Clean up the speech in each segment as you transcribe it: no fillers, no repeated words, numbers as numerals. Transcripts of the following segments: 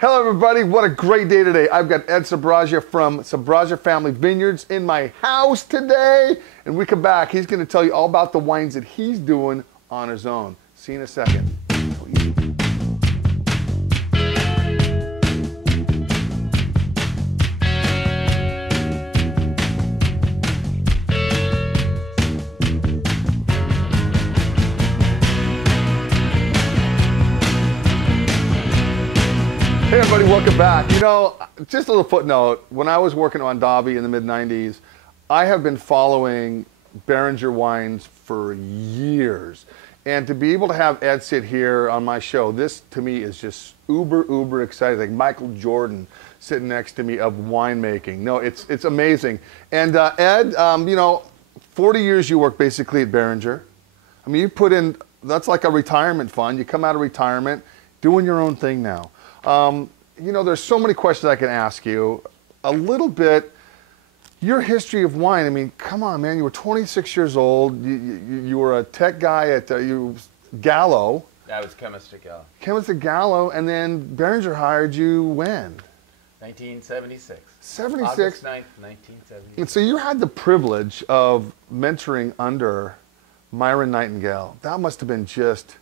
Hello everybody, what a great day today. I've got Ed Sbragia from Sbragia Family Vineyards in my house today. And we come back, he's gonna tell you all about the wines that he's doing on his own. See you in a second. Hey everybody, welcome back. You know, just a little footnote, when I was working on Dobby in the mid-90s, I have been following Beringer wines for years. And to be able to have Ed sit here on my show, this to me is just uber exciting. Like Michael Jordan sitting next to me of winemaking. No, it's amazing. And Ed, you know, 40 years you work basically at Beringer. I mean, you put in, that's like a retirement fund. You come out of retirement, doing your own thing now. You know, there's so many questions I can ask you. A little bit, your history of wine. I mean, come on, man. You were 26 years old. You were a tech guy at Gallo. I was chemist at Gallo. Chemist at Gallo, and then Beringer hired you when? 1976. 76. August 9th, 1976. And so you had the privilege of mentoring under Myron Nightingale. That must have been just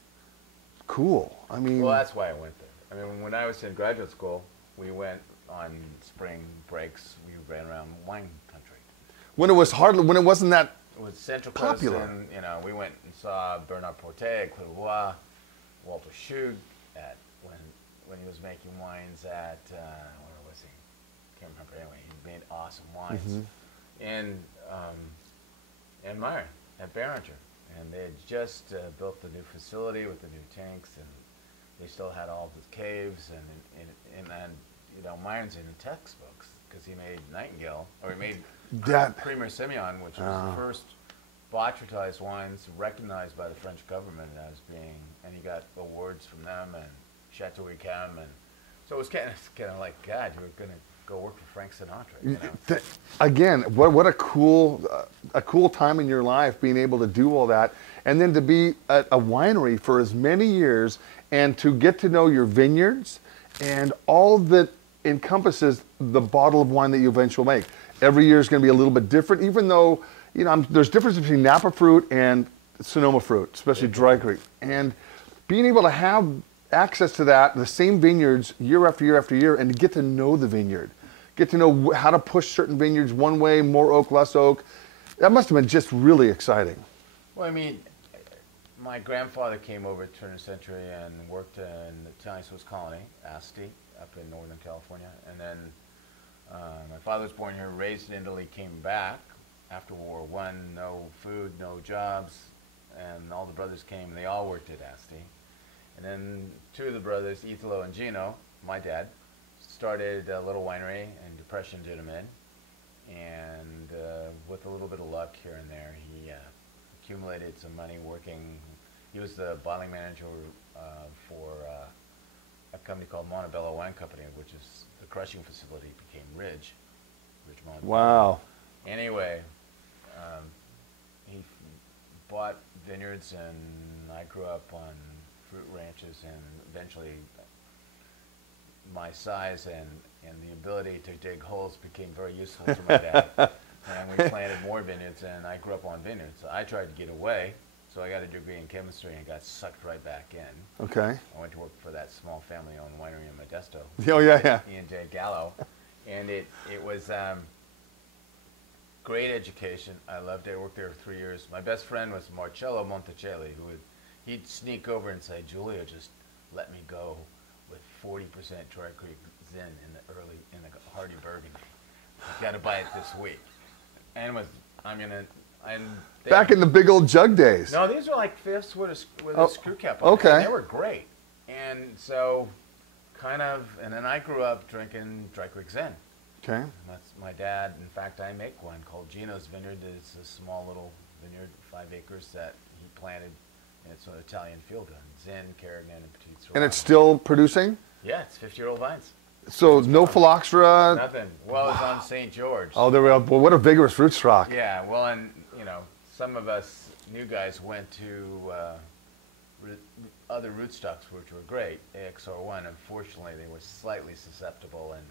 cool. I mean, well, that's why I went there. I mean, when I was in graduate school, we went on spring breaks. We ran around wine country. When it was hardly, when it wasn't that it was Central popular. Coast, and you know, we went and saw Bernard Portet, Clervoix, Walter Schug at when he was making wines at where was he? Can't remember. Anyway, he made awesome wines, and Myron at Beringer, and they had just built the new facility with the new tanks and. They still had all the caves, and you know, Myron's in the textbooks because he made Nightingale, or he made Premier Semillon, which was the first botrytized wines recognized by the French government as being, and he got awards from them and Chateau Yquem, and so it was kind of like, God, you were going to go work for Frank Sinatra. You know? Again, what a cool time in your life being able to do all that, and then to be at a winery for as many years. And to get to know your vineyards and all that encompasses the bottle of wine that you eventually make. Every year is going to be a little bit different, even though, you know, there's difference between Napa fruit and Sonoma fruit, especially dry creek. And being able to have access to that, the same vineyards year after year after year, and to get to know the vineyard, get to know how to push certain vineyards one way, more oak, less oak, that must have been just really exciting. Well, I mean, my grandfather came over to turn of the century and worked in the Italian Swiss colony, Asti, up in Northern California. And then my father was born here, raised in Italy, came back after World War I, no food, no jobs, and all the brothers came, they all worked at Asti. And then two of the brothers, Italo and Gino, my dad, started a little winery, and Depression did him in. And with a little bit of luck here and there, he accumulated some money working. He was the bottling manager for a company called Montebello Wine Company, which is the crushing facility became Ridge Montebello. Wow. Anyway, he bought vineyards, and I grew up on fruit ranches, and eventually my size and the ability to dig holes became very useful to my dad. And we planted more vineyards, and I grew up on vineyards. So I tried to get away, so I got a degree in chemistry and got sucked right back in. Okay. I went to work for that small family-owned winery in Modesto. Oh, yeah. E&J Gallo. And it was great education. I loved it. I worked there for 3 years. My best friend was Marcello Monticelli, he'd sneak over and say, Julia, just let me go with 40% Dry Creek Zin in the Hardy Burgundy. You've got to buy it this week. And Back in the big old jug days. No, these were like fifths with a screw cap on. Okay. And they were great. And so, and then I grew up drinking Dry Creek Zen. Okay. That's my dad. In fact, I make one called Gino's Vineyard. It's a small little vineyard, 5 acres that he planted. And it's an Italian field gun. Zen, Carignan, and Petit Sirah. And it's still producing? Yeah, it's 50-year-old vines. So no phylloxera? Nothing. Well, it's on St. George. Oh, there we go. Well, what a vigorous rootstock. Yeah, well, and, you know, some of us new guys went to other rootstocks, which were great, AXR1, unfortunately, they were slightly susceptible, and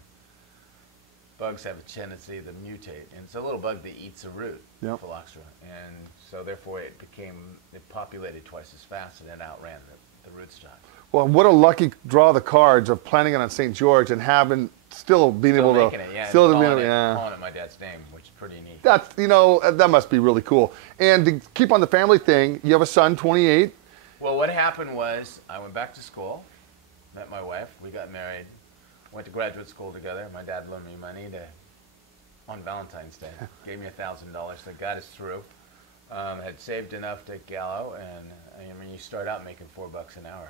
bugs have a tendency to mutate. And it's a little bug that eats a root, Yep. phylloxera. And so therefore it populated twice as fast, and it outran the rootstock. Well, what a lucky draw of the cards of planting it on St. George and still being able to, making it, yeah, still calling being able, calling it my dad's name, which is pretty neat. That's, that must be really cool. And to keep on the family thing, you have a son, 28. Well, what happened was I went back to school, met my wife, we got married, went to graduate school together. My dad loaned me money on Valentine's Day, gave me $1,000 that got us through. Had saved enough to Gallo, and I mean, you start out making $4 an hour,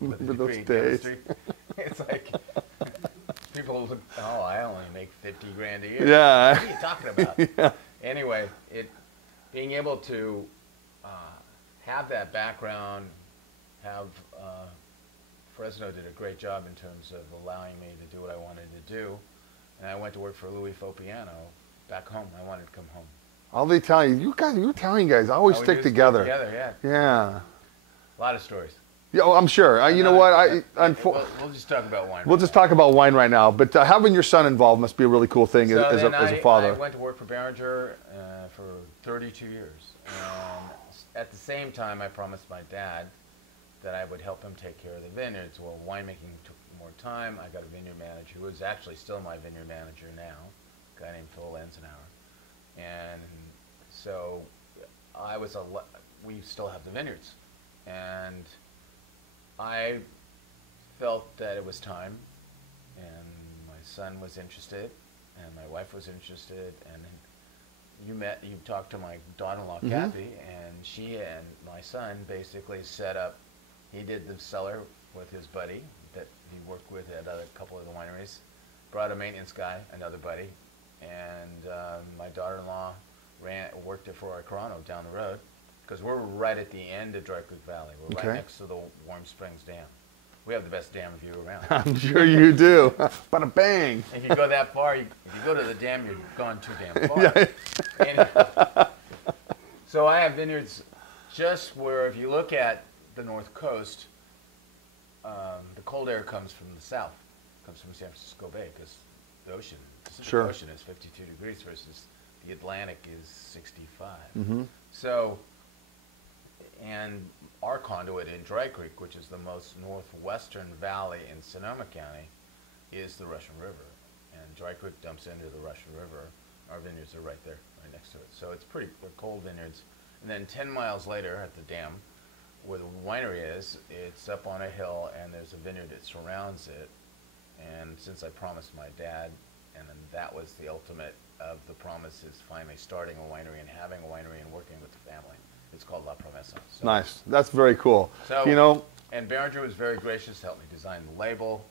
with the degree in chemistry. It's like people look, oh, I only make 50 grand a year. Yeah. What are you talking about? Yeah. Anyway, being able to have that background, Fresno did a great job in terms of allowing me to do what I wanted to do, and I went to work for Louis Fopiano back home. I wanted to come home. All the Italian, you Italian guys always stick together. Yeah. Yeah. A lot of stories. Yeah, well, I'm sure. You know what? We'll just talk about wine. We'll just talk about wine right now. But having your son involved must be a really cool thing as a father. I went to work for Behringer for 32 years. And at the same time, I promised my dad that I would help him take care of the vineyards. Well, winemaking took more time. I got a vineyard manager who is actually still my vineyard manager now, a guy named Phil Lanzenauer. And so we still have the vineyards. And I felt that it was time, and my son was interested, and my wife was interested, and you talked to my daughter-in-law, Kathy, and she and my son basically set up, he did the cellar with his buddy that he worked with at a couple of the wineries, brought a maintenance guy, another buddy, and my daughter-in-law worked it for Arcarano down the road, because we're right at the end of Dry Creek Valley. We're right next to the Warm Springs Dam. We have the best dam view around. I'm sure you do. Bada bang. If you go that far, if you go to the dam, you've gone too damn far. Anyway, so I have vineyards just where, if you look at the north coast, the cold air comes from the south, comes from San Francisco Bay, because the ocean, the ocean is 52 degrees versus the Atlantic is 65. So, and our conduit in Dry Creek, which is the most northwestern valley in Sonoma County, is the Russian River. And Dry Creek dumps into the Russian River. Our vineyards are right there, right next to it. So it's they're cold vineyards. And then 10 miles later at the dam, where the winery is, it's up on a hill, and there's a vineyard that surrounds it. And since I promised my dad, and then that was the ultimate of the promise, is finally starting a winery and having a winery and working with the family. It's called La Promesa. So, nice. That's very cool. So, and Behringer was very gracious to help me design the label.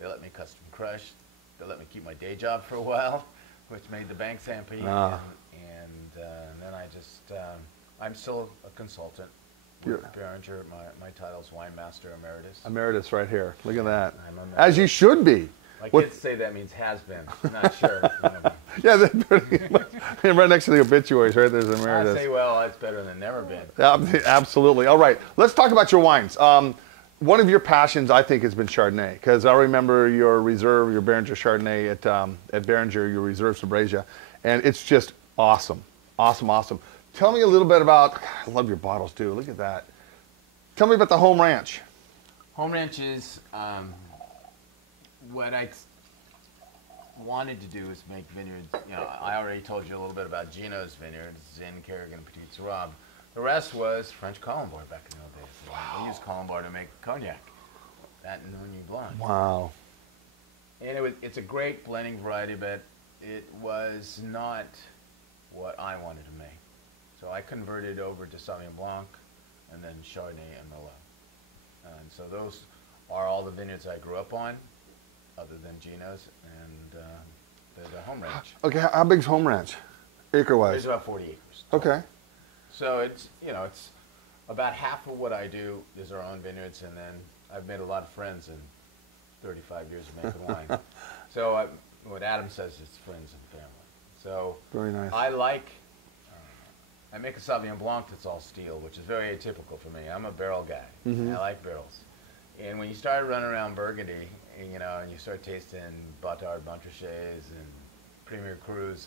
They let me custom crush. They let me keep my day job for a while, which made the banks happy. And then I just, I'm still a consultant with Behringer. My title's Wine Master Emeritus. Emeritus right here. Look at that. As you should be. My kids say that means has been. I'm not sure. Yeah, right next to the obituaries, right? There's emeritus. I say, well, it's better than never been. Absolutely. All right, let's talk about your wines. One of your passions, I think, has been Chardonnay, because I remember your reserve, your Behringer Chardonnay at Behringer, your reserve Sbragia, and it's just awesome, awesome, awesome. Tell me a little bit about. I love your bottles too. Look at that. Tell me about the home ranch. Home ranch is what I wanted to do is make vineyards. I already told you a little bit about Gino's vineyards, Zin, Kerrigan, and Petit Sirab. The rest was French Colombar back in the old days. Wow. We used Colombar to make cognac, that and Meunier Blanc. Wow. And it's a great blending variety, but it was not what I wanted to make. So I converted over to Sauvignon Blanc, and then Chardonnay and Merlot. And so those are all the vineyards I grew up on, other than Gino's and the home ranch. Okay, how big's home ranch, acre-wise? It's about 40 acres. Okay. So it's it's about half of what I do is our own vineyards, and then I've made a lot of friends in 35 years of making wine. So what Adam says is friends and family. So very nice. I like I make a Sauvignon Blanc that's all steel, which is very atypical for me. I'm a barrel guy. I like barrels. And when you start running around Burgundy, and, you know, and you start tasting Bâtard Montrachets and Premier Crus,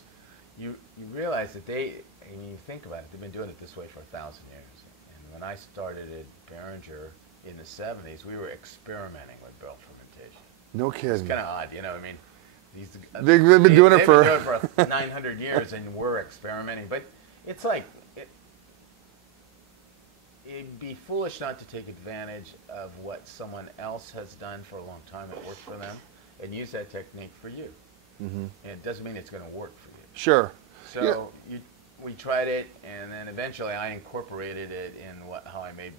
you realize that and you think about it, they've been doing it this way for 1,000 years. And when I started at Beringer in the 70s, we were experimenting with barrel fermentation. No kidding. It's kind of odd, you know. I mean, they've been doing it for 900 years, and we're experimenting. But it's like it'd be foolish not to take advantage of what someone else has done for a long time that worked for them, and use that technique for you. And it doesn't mean it's going to work for you. Sure. So we tried it, and then eventually I incorporated it in how I made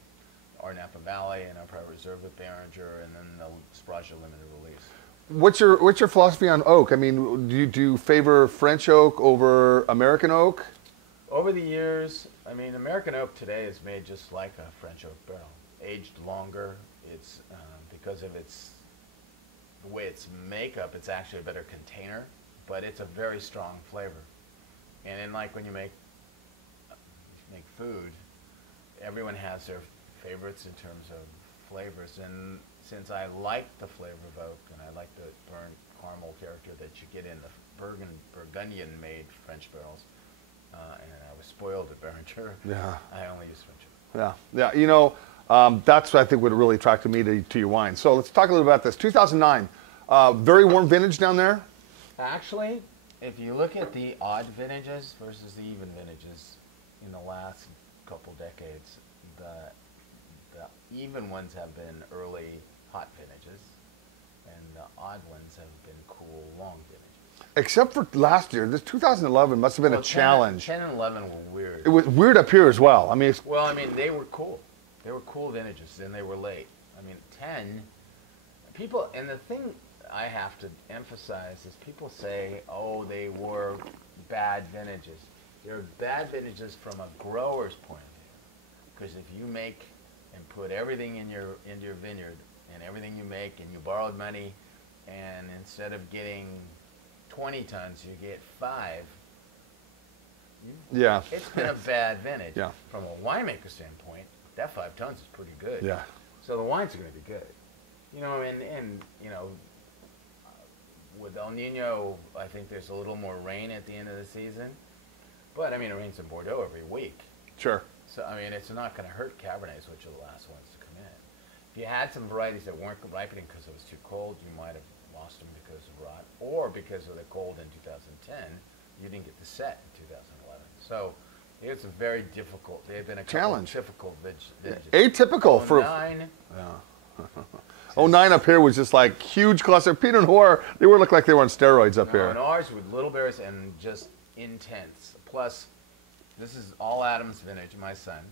our Napa Valley and our Private Reserve with Beringer, and then the Sbragia limited release. What's your philosophy on oak? I mean, do you favor French oak over American oak? Over the years, I mean, American oak today is made just like a French oak barrel, aged longer. It's because of the way its makeup, it's actually a better container, but it's a very strong flavor. And then, like when you make food, everyone has their favorites in terms of flavors. And since I like the flavor of oak, and I like the burnt caramel character that you get in the Burgundian-made French barrels, and I was spoiled at Beringer, I only use French oak. Yeah. You know, that's I think what really attracted me to your wine. So let's talk a little about this. 2009, very warm vintage down there. Actually, if you look at the odd vintages versus the even vintages in the last couple decades, the even ones have been early hot vintages, and the odd ones have been cool long vintages. Except for last year, this 2011 must have been a challenge. 10 and 11 were weird. It was weird up here as well. I mean, they were cool. They were cool vintages, and they were late. I mean, 10 people, and the thing I have to emphasize is people say, oh, they were bad vintages. They're bad vintages from a grower's point of view, because if you make and put everything into your vineyard and everything you make, and you borrowed money, and instead of getting 20 tons, you get 5. It's been a bad vintage. From a winemaker standpoint, that 5 tons is pretty good. So the wines are going to be good. You know, and you know, with El Nino, I think there's a little more rain at the end of the season. But I mean, it rains in Bordeaux every week. Sure. So I mean, it's not going to hurt Cabernets, which are the last ones to come in. If you had some varieties that weren't ripening because it was too cold, you might have lost them because of rot, or because of the cold in 2010, you didn't get the set in 2011. So it's a very difficult. They've been a challenge. Difficult vintages. Atypical for 09. 09 up here was just like huge cluster. Pinot Noir, they were look like they were on steroids up here. And ours with little berries and just intense. Plus, this is all Adam's vintage, my son,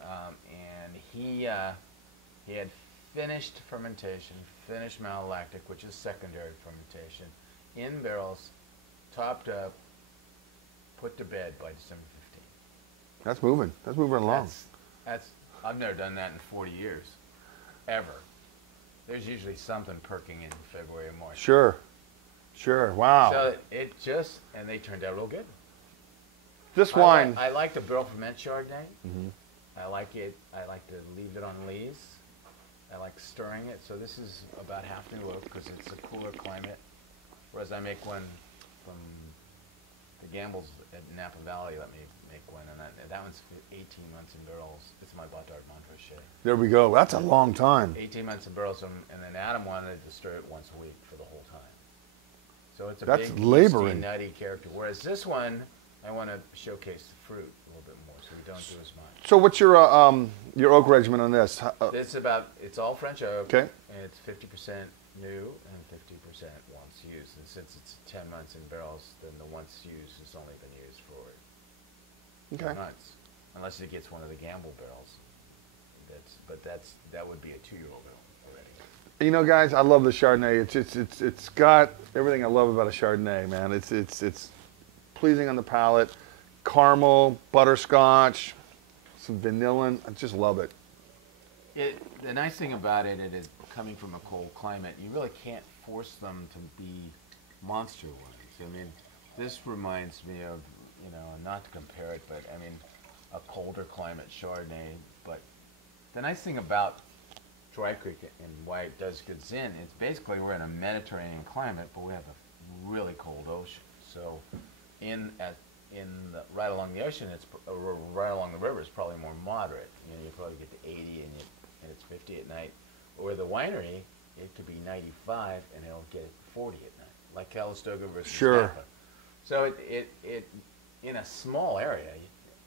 and he had finished fermentation, finished malolactic, which is secondary fermentation, in barrels, topped up, put to bed by December 15th. That's moving. That's moving along. I've never done that in 40 years, ever. There's usually something perking in February or March. Sure. Wow. So and they turned out real good. This wine. I like the barrel ferment Chardonnay. I like it. I like to leave it on lees. I like stirring it. So this is about half new oak because it's a cooler climate. Whereas I make one from the Gambles at Napa Valley. Let me make one, and that one's 18 months in barrels. It's my Bâtard Montrachet. There we go. That's a long time. 18 months in barrels, and then Adam wanted to stir it once a week for the whole time. So it's a That's big, laboring. yeasty, nutty character. Whereas this one, I want to showcase the fruit a little bit more, so we don't do as much. So what's your oak regimen on this? It's all French oak. Okay. And it's 50% new and 50% once used. And since it's 10 months in barrels, then the once used has only been used for 10 months, unless it gets one of the Gamble barrels. That would be a 2-year-old barrel already. You know, guys, I love the Chardonnay. It's got everything I love about a Chardonnay, man. It's pleasing on the palate, caramel, butterscotch, some vanillin. I just love it. The nice thing about it is coming from a cold climate, you really can't force them to be monster wines. I mean, this reminds me of, you know, not to compare it, but I mean, a colder climate Chardonnay. But the nice thing about Dry Creek and why it does good Zin, it's basically we're in a Mediterranean climate, but we have a really cold ocean. So right along the ocean, right along the river, it's probably more moderate. You know, you probably get to 80 and it's 50 at night. Or the winery, it could be 95 and it'll get 40 at night, like Calistoga versus Napa. So it in a small area,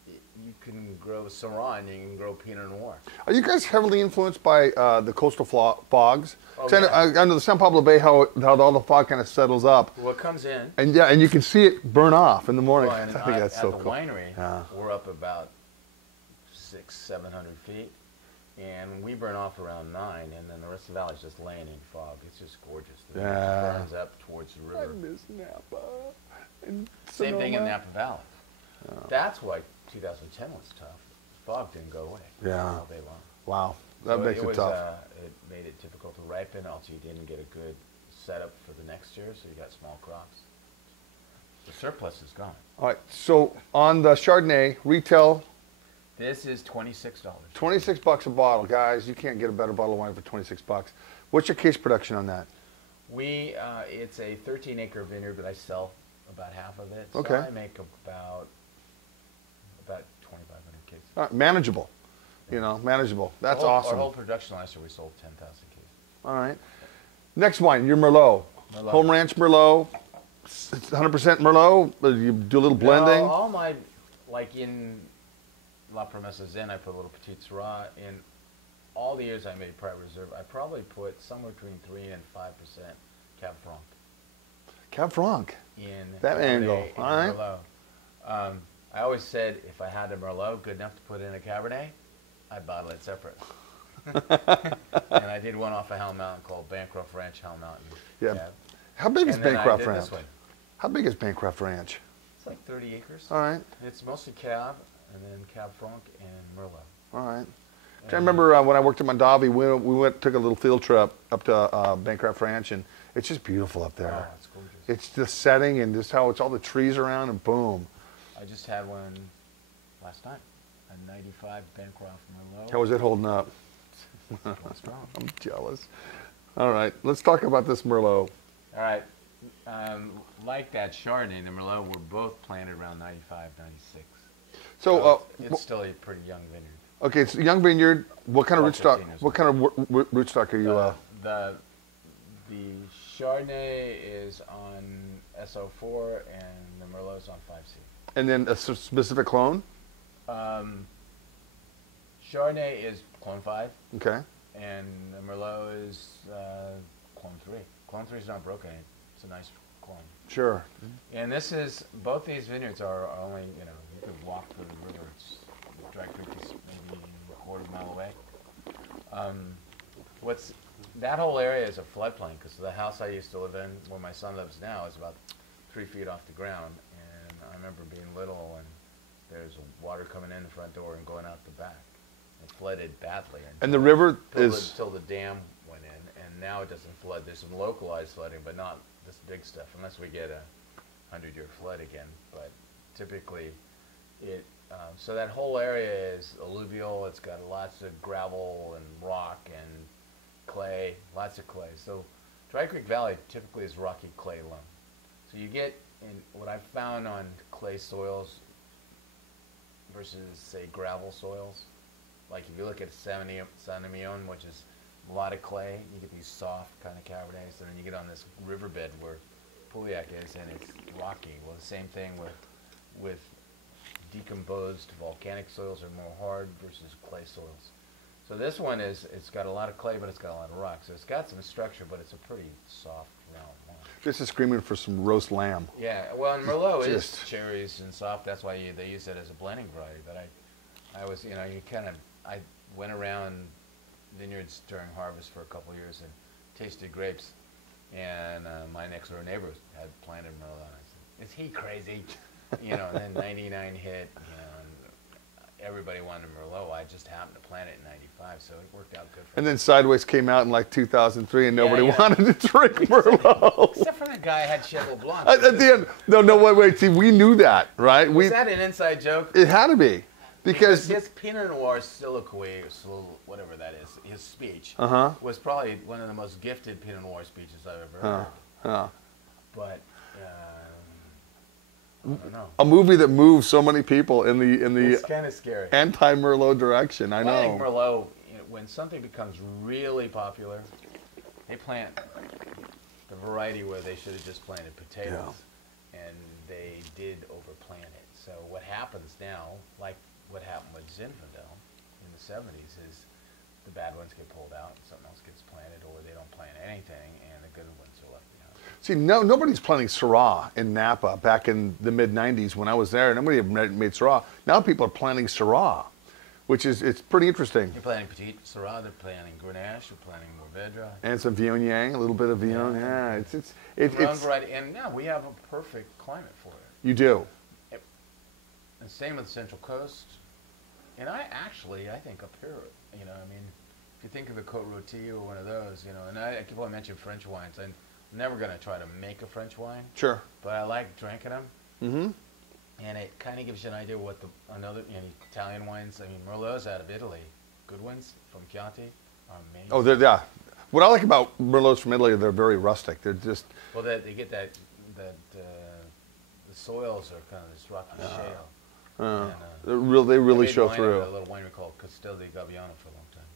you can grow Syrah and you can grow Pinot Noir. Are you guys heavily influenced by the coastal fogs? Oh, yeah. I know the San Pablo Bay, how all the fog kind of settles up. Well, it comes in. And yeah, and you can see it burn off in the morning. Well, I think that's so cool. At the winery, we're up about 600-700 feet, and we burn off around 9, and then the rest of the valley is just laying in fog. It's just gorgeous. The river burns up towards the river. I miss Napa. And Same thing in Napa Valley. That's why 2010 was tough. Fog didn't go away all day long. Wow, that makes it tough. It made it difficult to ripen. Also, you didn't get a good setup for the next year, so you got small crops. The surplus is gone. All right, so on the Chardonnay retail, this is $26. $26 a bottle, guys. You can't get a better bottle of wine for $26. What's your case production on that? It's a 13-acre vineyard, but I sell about half of it. Okay. So I make about 2,500 cases. All right, manageable. You know, manageable. That's awesome. Our whole production last year, we sold 10,000 cases. All right. Next wine, your Merlot. Home Ranch Merlot. It's 100% Merlot. You do a little blending. No, all my, like in La Promesa Zin, I put a little Petit Syrah. In all the years I made Private Reserve, I probably put somewhere between 3 and 5% Cab Franc. Cab Franc. In that angle. In all right. Merlot. I always said if I had a Merlot good enough to put in a Cabernet, I'd bottle it separate. And I did one off of Hell Mountain called Bancroft Ranch Hell Mountain. Yeah. Cab. How big is Bancroft Ranch? This one. How big is Bancroft Ranch? It's like 30 acres. All right. It's mostly Cab, and then Cab Franc and Merlot. All right. I remember when I worked at Mondavi, we took a little field trip up to Bancroft Ranch, and it's just beautiful up there. Oh, it's gorgeous. It's the setting and just how it's all the trees around, and boom. I just had one last night, a 95 Bancroft Merlot. How was it holding up? Strong. I'm jealous. All right, let's talk about this Merlot. All right. Like that Chardonnay and the Merlot were both planted around 95, 96. So it's still a pretty young vineyard. Okay, it's a young vineyard. What kind of rootstock? What kind of rootstock are you? The Chardonnay is on SO4 and the Merlot's on 5C. And then a specific clone? Chardonnay is clone 5. Okay. And the Merlot is clone 3. Clone 3 is not broken. It's a nice clone. Sure. And both these vineyards are only, you could walk through the river. Dry Creek is maybe a quarter mile away. That whole area is a floodplain because the house I used to live in, where my son lives now, is about 3 feet off the ground. And I remember being little and there's water coming in the front door and going out the back. It flooded badly. And the river until the dam went in, and now it doesn't flood. There's some localized flooding, but not this big stuff, unless we get a 100-year flood again. But typically, so that whole area is alluvial. It's got lots of gravel and rock and clay, lots of clay. So Dry Creek Valley typically is rocky clay loam. So you get, what I've found on clay soils versus, say, gravel soils, like if you look at San Emilion, which is a lot of clay, you get these soft kind of Cabernets, and then you get on this riverbed where Pouliac is, and it's rocky. Well, the same thing with decomposed volcanic soils are more hard versus clay soils. So this one it's got a lot of clay, but it's got a lot of rock. So it's got some structure, but it's a pretty soft, round one. This is screaming for some roast lamb. Yeah, well, and Merlot is cherries and soft. That's why they use it as a blending variety. But I was, I went around vineyards during harvest for a couple of years and tasted grapes. And my next door neighbor had planted Merlot. I said, "Is he crazy?" And then 99 hit. And everybody wanted Merlot. I just happened to plant it in 95, so it worked out good for me. And then Sideways came out in like 2003, and nobody wanted to drink Merlot. Except for the guy who had Cheval Blanc. At the end, no, wait. See, we knew that, right? Was that an inside joke? It had to be. Because his Pinot Noir soliloquy, whatever that is, his speech, was probably one of the most gifted Pinot Noir speeches I've ever heard. But I don't know. A movie that moves so many people in It's kind of scary. anti-Merlot direction. I know. I think Merlot, when something becomes really popular, they plant the variety where they should have just planted potatoes, and they did overplant it. So what happens now, like what happened with Zinfandel in the 70s, is the bad ones get pulled out, something else gets planted, or they don't plant anything, and the good ones are left behind. See, nobody's planting Syrah in Napa back in the mid-90s when I was there. Nobody had made Syrah. Now people are planting Syrah, which is, it's pretty interesting. You're planting Petit Syrah, they're planting Grenache, you're planting Mourvedre. And some Viognier, a little bit of Viognier. Yeah, it's variety, and now we have a perfect climate for it. You do. And same with the Central Coast. And I think up here, I mean, if you think of the Côte Rôtie or one of those, and I keep on mentioning French wines. I'm never going to try to make a French wine. Sure. But I like drinking them. Mm-hmm. And it kind of gives you an idea what Italian wines, I mean, Merlot's out of Italy. Good ones from Chianti are amazing. Oh, yeah. What I like about Merlots from Italy, they're very rustic. They're just... Well, they get the soils are kind of this rocky shale. They really show through. A little winery called Castel di Gabbiano for a long time.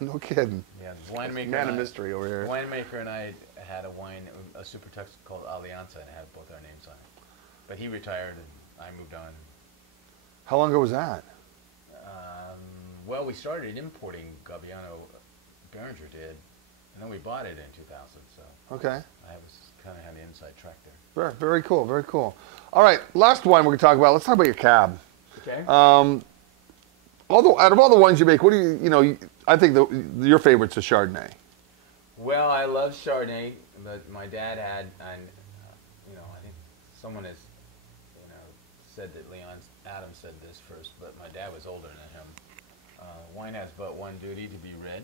No kidding. Yeah, the winemaker. Man of mystery over here. The winemaker and I had a super tux called Alianza, and it had both our names on it. But he retired, and I moved on. How long ago was that? Well, we started importing Gabbiano. Beringer did, and then we bought it in 2000. So okay. I was kind of had the inside track there. Very, very cool. Very cool. All right, last wine we're going to talk about. Let's talk about your cab. Okay. Out of all the wines you make, what do I think your favorite's a Chardonnay. Well, I love Chardonnay, but my dad had, and I think someone has, said that Adam said this first, but my dad was older than him. Wine has but one duty, to be red.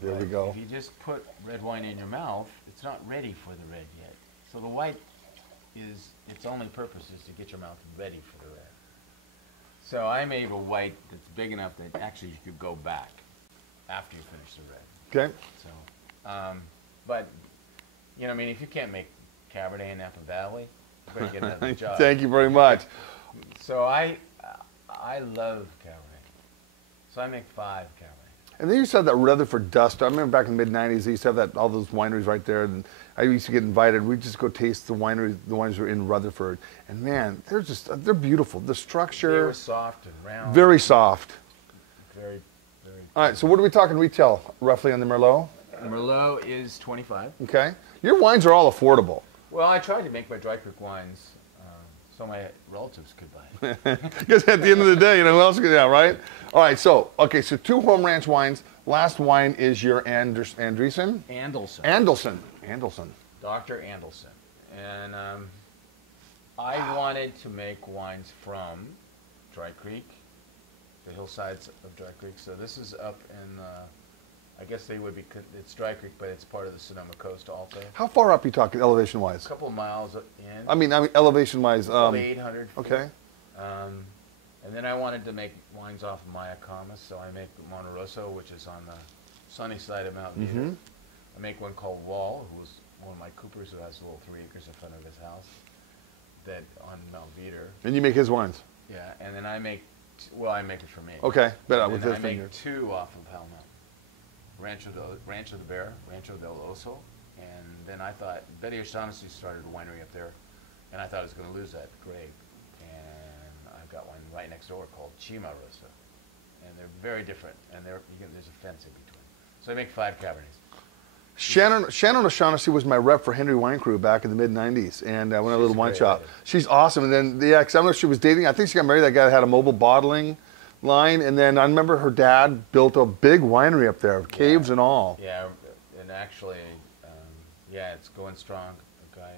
There we go. If you just put red wine in your mouth, it's not ready for the red yet. So the white its only purpose is to get your mouth ready for the red. So I made a white that's big enough that actually you could go back after you finish the red. Okay. So, but, I mean, if you can't make Cabernet in Napa Valley, you better get another job. Thank you very much. So I love Cabernet. So I make 5 Cabernet. And then you said that Rutherford Dust. I remember back in the mid-90s, they used to have all those wineries right there. And I used to get invited. We'd just go taste the wines were in Rutherford. And man, they're beautiful. The structure. They were soft and round. Very soft. Very, very. All right, so what are we talking retail, roughly, on the Merlot? Merlot is $25. Okay. Your wines are all affordable. Well, I tried to make my Dry Creek wines so my relatives could buy it. Because at the end of the day, who else could, right? All right, so 2 Home Ranch wines. Last wine is your Andresen? Andelson. Dr. Andelson. And I wanted to make wines from Dry Creek, the hillsides of Dry Creek. So this is up in, I guess it's Dry Creek, but it's part of the Sonoma Coast also. How far up are you talking elevation-wise? A couple of miles in. I mean elevation-wise. Probably 800 feet. Okay. And then I wanted to make wines off of Mayacamas, so I make Monte Rosso, which is on the sunny side of Mount Veeder. I make one called Wall, who was one of my Coopers who has a little 3 acres in front of his house, that on Mount Veeder. And you make his wines? Yeah, and then I make, I make it for me. Okay, but with this I make 2 off of Hell Mountain. Rancho de Bear, Rancho del Oso, and then I thought, Betty O'Shaughnessy started a winery up there, and I thought I was going to lose that grape. And I've got one right next door called Chima Rosa, and they're very different, and there's a fence in between. So I make 5 Cabernets. Shannon O'Shaughnessy was my rep for Henry Wine Crew back in the mid-90s, and I went to a little wine shop. Lady. She's awesome, and then, because I don't know if she was dating, I think she got married, that guy that had a mobile bottling line, and then I remember her dad built a big winery up there, caves and all. Yeah, and actually, it's going strong. A guy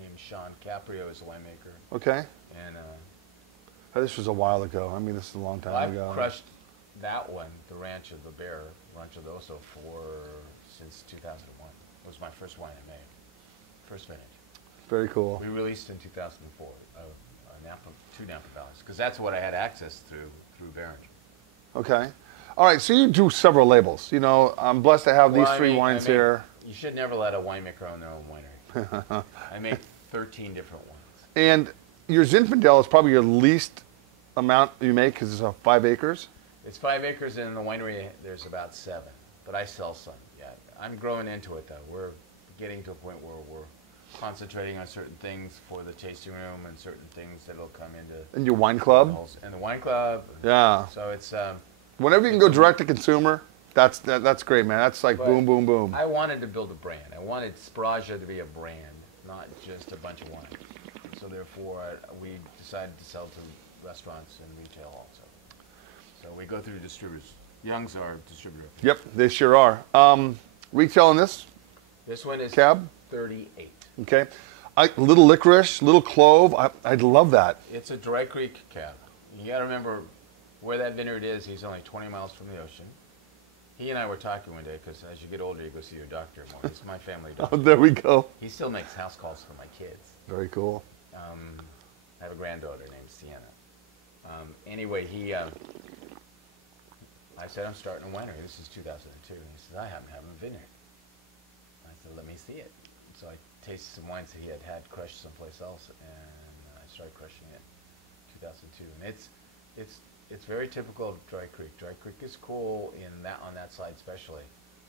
named Sean Caprio is a winemaker. Okay. And this was a while ago. I mean, this is a long time ago. I've crushed that one, the Rancho de Bear, Rancho de Oso, since 2001. It was my first wine I made, first vintage. Very cool. We released in 2004. Napa, 2 Napa Valleys, because that's what I had access through Behringer. Okay. All right, so you do several labels. You know, I'm blessed to have these 3 wines here. You should never let a winemaker own their own winery. I make 13 different wines. And your Zinfandel is probably your least amount you make because it's 5 acres? It's 5 acres, and in the winery there's about 7, but I sell some. Yeah, I'm growing into it though. We're getting to a point where we're concentrating on certain things for the tasting room and certain things that'll come into. And your wine club? And the wine club. Yeah. So it's. Whenever you can go direct to consumer, that's great, man. That's like boom, boom, boom. I wanted to build a brand. I wanted Sbragia to be a brand, not just a bunch of wine. So therefore, we decided to sell to restaurants and retail also. So we go through distributors. Young's our distributor. Yep, they sure are. Retail in this? This one is cab? 38. Okay. Little licorice, little clove. I'd love that. It's a Dry Creek cab. You got to remember where that vineyard is. He's only 20 miles from the ocean. He and I were talking one day because as you get older, you go see your doctor more. He's my family doctor. Oh, there we go. He still makes house calls for my kids. Very cool. I have a granddaughter named Sienna. Anyway, I said, I'm starting a winery. This is 2002. And he said, I happen to have a vineyard. I said, let me see it. So I tasted some wines that he had crushed someplace else, and I started crushing it in 2002. And it's very typical of Dry Creek. Dry Creek is cool on that side especially.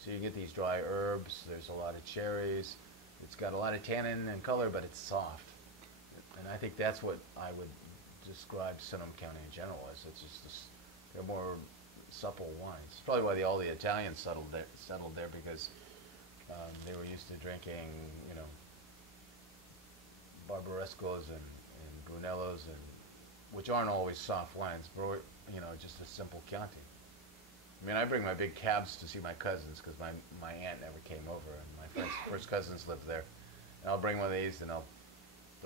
So you get these dry herbs. There's a lot of cherries. It's got a lot of tannin and color, but it's soft. And I think that's what I would describe Sonoma County in general as. It's just they're more supple wines. It's probably why all the Italians settled there because they were used to drinking, you know, Barbarescos and Brunellos, which aren't always soft wines, but you know, just a simple Chianti. I mean, I bring my big cabs to see my cousins because my aunt never came over, and my first cousins lived there. And I'll bring one of these, and they'll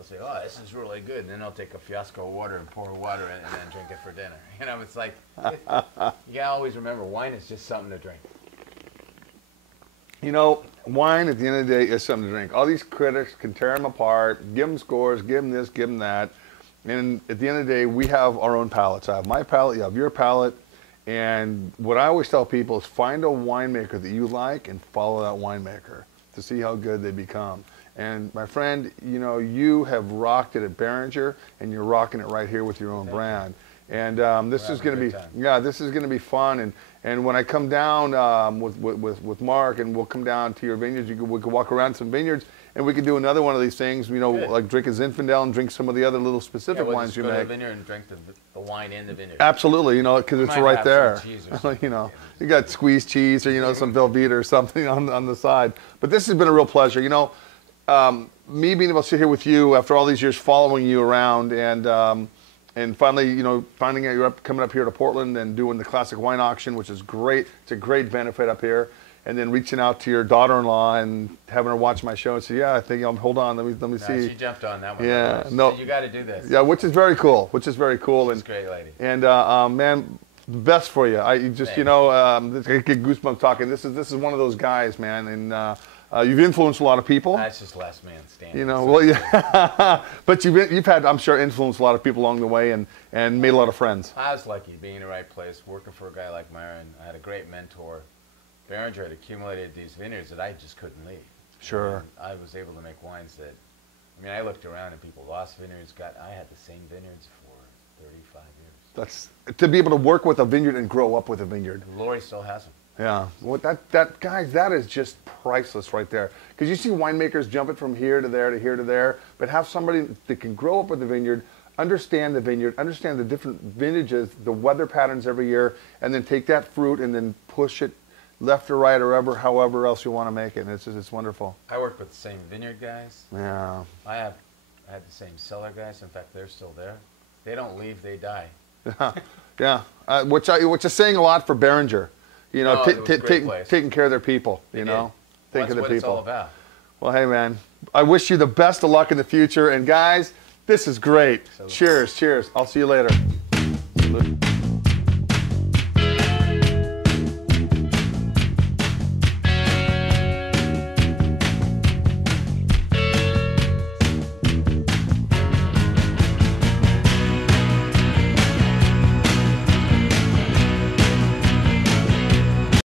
say, "Oh, this is really good," and then I'll take a fiasco of water and pour water in, and then drink it for dinner. You know, it's like you gotta always remember, wine is just something to drink. You know, wine at the end of the day is something to drink. All these critics can tear them apart, give them scores, give them this, give them that. And at the end of the day, we have our own palates. I have my palate, you have your palate. And what I always tell people is find a winemaker that you like and follow that winemaker to see how good they become. And my friend, you know, you have rocked it at Behringer, and you're rocking it right here with your own brand. And this is going to be, this is going to be fun. And when I come down with Mark, and we'll come down to your vineyards, we could walk around some vineyards, and we could do another one of these things. You know, like drink a Zinfandel and drink some of the other little specific wines you make. Go to the vineyard and drink the wine in the vineyard. Absolutely, you know, because it's right there. You know, you got squeezed cheese or, you know, some Velveeta or something on the side. But this has been a real pleasure. You know, me being able to sit here with you after all these years following you around, and finally, you know, finding out you're coming up here to Portland and doing the classic wine auction, which is great. It's a great benefit up here. And then reaching out to your daughter-in-law and having her watch my show and say, yeah, I think, hold on, let me see. She jumped on that one. Yeah, no. You got to do this. Yeah, which is very cool. She's a great lady. And man, best for you. I just, you know, I get goosebumps talking. This is one of those guys, man. And you've influenced a lot of people. That's just last man standing. You know, well, yeah. But you've had, I'm sure, influenced a lot of people along the way and made a lot of friends. I was lucky being in the right place, working for a guy like Myron. I had a great mentor. Behringer had accumulated these vineyards that I just couldn't leave. Sure. And I was able to make wines that, I mean, I looked around and people lost vineyards. I had the same vineyards for 35 years. That's to be able to work with a vineyard and grow up with a vineyard. Lori still has them. Yeah, well, guys, that is just priceless right there. Because you see winemakers jumping from here to there to here to there, but have somebody that can grow up with the vineyard, understand the vineyard, understand the different vintages, the weather patterns every year, and then take that fruit and then push it left or right or however else you want to make it. And it's wonderful. I work with the same vineyard guys. Yeah. I had the same cellar guys. In fact, they're still there. They don't leave, they die. Yeah, which is saying a lot for Behringer. You know, taking care of their people, you know. Taking care of the people. That's what it's all about. Well, hey, man, I wish you the best of luck in the future. And guys, this is great. Cheers, cheers. I'll see you later.